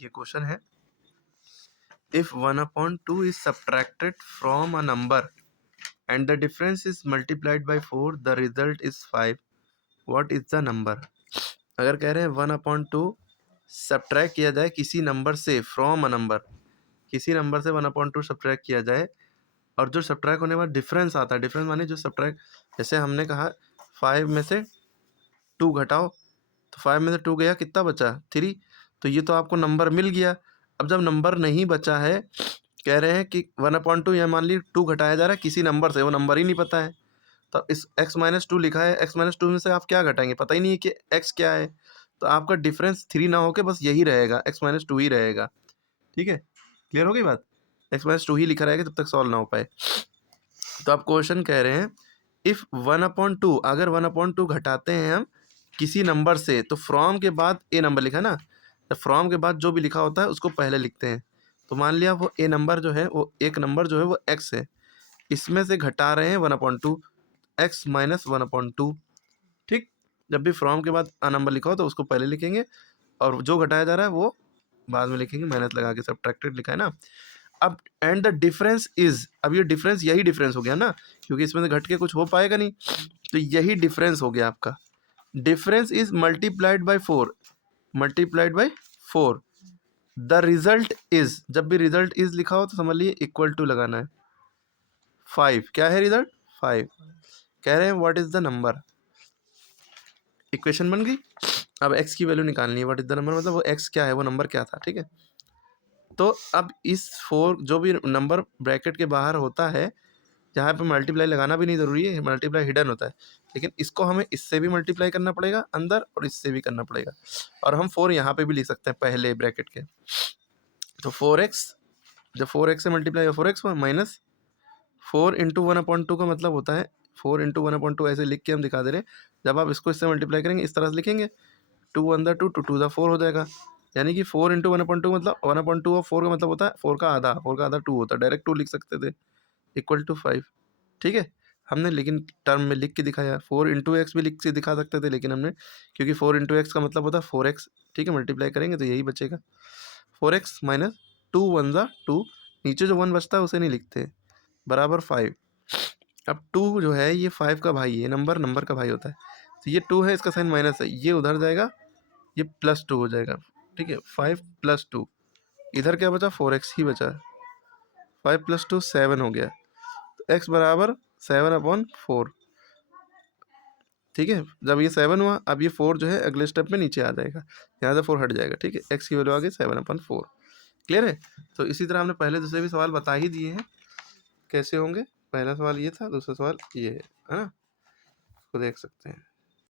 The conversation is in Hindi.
ये क्वेश्चन है, if 1/2 is subtracted from a number and the difference is multiplied by 4, the result is 5, what is the number. अगर कह रहे हैं 1/2 सब्ट्रैक्ट किया जाए किसी नंबर से, फ्रॉम अ नंबर, किसी नंबर से 1/2 सब्ट्रैक्ट किया जाए, और जो सब्ट्रैक्ट होने के बाद डिफरेंस आता है, डिफरेंस माने जो सब्ट्रैक्ट, जैसे हमने कहा 5 में से 2 घटाओ, तो 5 में से 2 गया, कितना बचा 3, तो ये तो आपको नंबर मिल गया। अब जब नंबर नहीं बचा है, कह रहे हैं कि 1/2 या मान ली 2 घटाया जा रहा है किसी नंबर से, वो नंबर ही नहीं पता है, तो इस x-2 लिखा है, x-2 में से आप क्या घटाएंगे, पता ही नहीं है कि x क्या है, तो आपका डिफरेंस 3 ना होके बस यही रहेगा, x-2 ही रहेगा। ठीक है, क्लियर हो गई बात, x-2 ही लिखा रहेगा जब तक सॉल्व ना हो पाए। तो आप क्वेश्चन कह रहे हैं इफ 1/2, अगर 1/2 घटाते हैं हम किसी नंबर से, तो फ्रॉम के बाद ए नंबर लिखा ना, तो फ्रॉम के बाद जो भी लिखा होता है उसको पहले लिखते हैं। तो मान लिया वो ए नंबर जो है, वो एक नंबर जो है वो x है, इसमें से घटा रहे हैं 1/2, x माइनस 1/2। ठीक, जब भी फ्रॉम के बाद आ नंबर लिखा हो तो उसको पहले लिखेंगे, और जो घटाया जा रहा है वो बाद में लिखेंगे, माइनस लगा के, सब्ट्रैक्टेड लिखा है ना। अब एंड द डिफरेंस इज, अब ये डिफरेंस यही डिफरेंस हो गया ना, क्योंकि इसमें से घट के कुछ हो पाएगा नहीं, तो यही डिफरेंस हो गया आपका। Difference is multiplied by 4, multiplied by 4, the result is, जब भी रिजल्ट इज लिखा हो तो समझ लिए इक्वल टू लगाना है 5। क्या है रिजल्ट 5। कह रहे हैं what is the number, equation बन गई। अब x की वैल्यू निकालनी है, व्हाट इज द नंबर मतलब वो x क्या है, वो नंबर क्या था। ठीक है, तो अब इस 4 जो भी नंबर ब्रैकेट के बाहर होता है, जहाँ पे मल्टीप्लाई लगाना भी नहीं ज़रूरी है, मल्टीप्लाई हिडन होता है, लेकिन इसको हमें इससे भी मल्टीप्लाई करना पड़ेगा अंदर, और इससे भी करना पड़ेगा, और हम 4 यहाँ पे भी लिख सकते हैं पहले ब्रैकेट के। तो 4x, जब 4x से मल्टीप्लाई हो 4x हुआ, माइनस 4 इंटू 1/2 का मतलब होता है 4 इंटू 1/2, ऐसे लिख के हम दिखा दे रहे हैं। जब आप इसको इससे मल्टीप्लाई करेंगे इस तरह से लिखेंगे, 2 1 2 2 2 4 हो जाएगा, यानी कि 4 इंटू 1/2 मतलब 1/2 और 4 का मतलब होता है 4 का आधा, 4 का आधा 2 होता है, डायरेक्ट 2 लिख सकते थे, इक्वल टू 5। ठीक है, हमने लेकिन टर्म में लिख के दिखाया, 4 इंटू एक्स भी लिख के दिखा सकते थे, लेकिन हमने, क्योंकि 4 इंटू एक्स का मतलब होता है 4x। ठीक है, मल्टीप्लाई करेंगे तो यही बचेगा 4x माइनस 2 1 2, नीचे जो 1 बचता है उसे नहीं लिखते, बराबर 5। अब 2 जो है ये 5 का भाई है, नंबर का भाई होता है, तो ये 2 है, इसका साइन माइनस है, ये उधर जाएगा, ये +2 हो जाएगा। ठीक है, 5 + 2, इधर क्या बचा 4x ही बचा, 5 + 2 7 हो गया, तो x बराबर 7/4। ठीक है, जब ये 7 हुआ, अब ये 4 जो है अगले स्टेप में नीचे आ जाएगा, यहाँ से 4 हट जाएगा। ठीक है, x की वैल्यू आ गई 7/4। क्लियर है, तो इसी तरह हमने पहले दूसरे भी सवाल बता ही दिए हैं कैसे होंगे। पहला सवाल ये था, दूसरा सवाल ये है ना, इसको देख सकते हैं।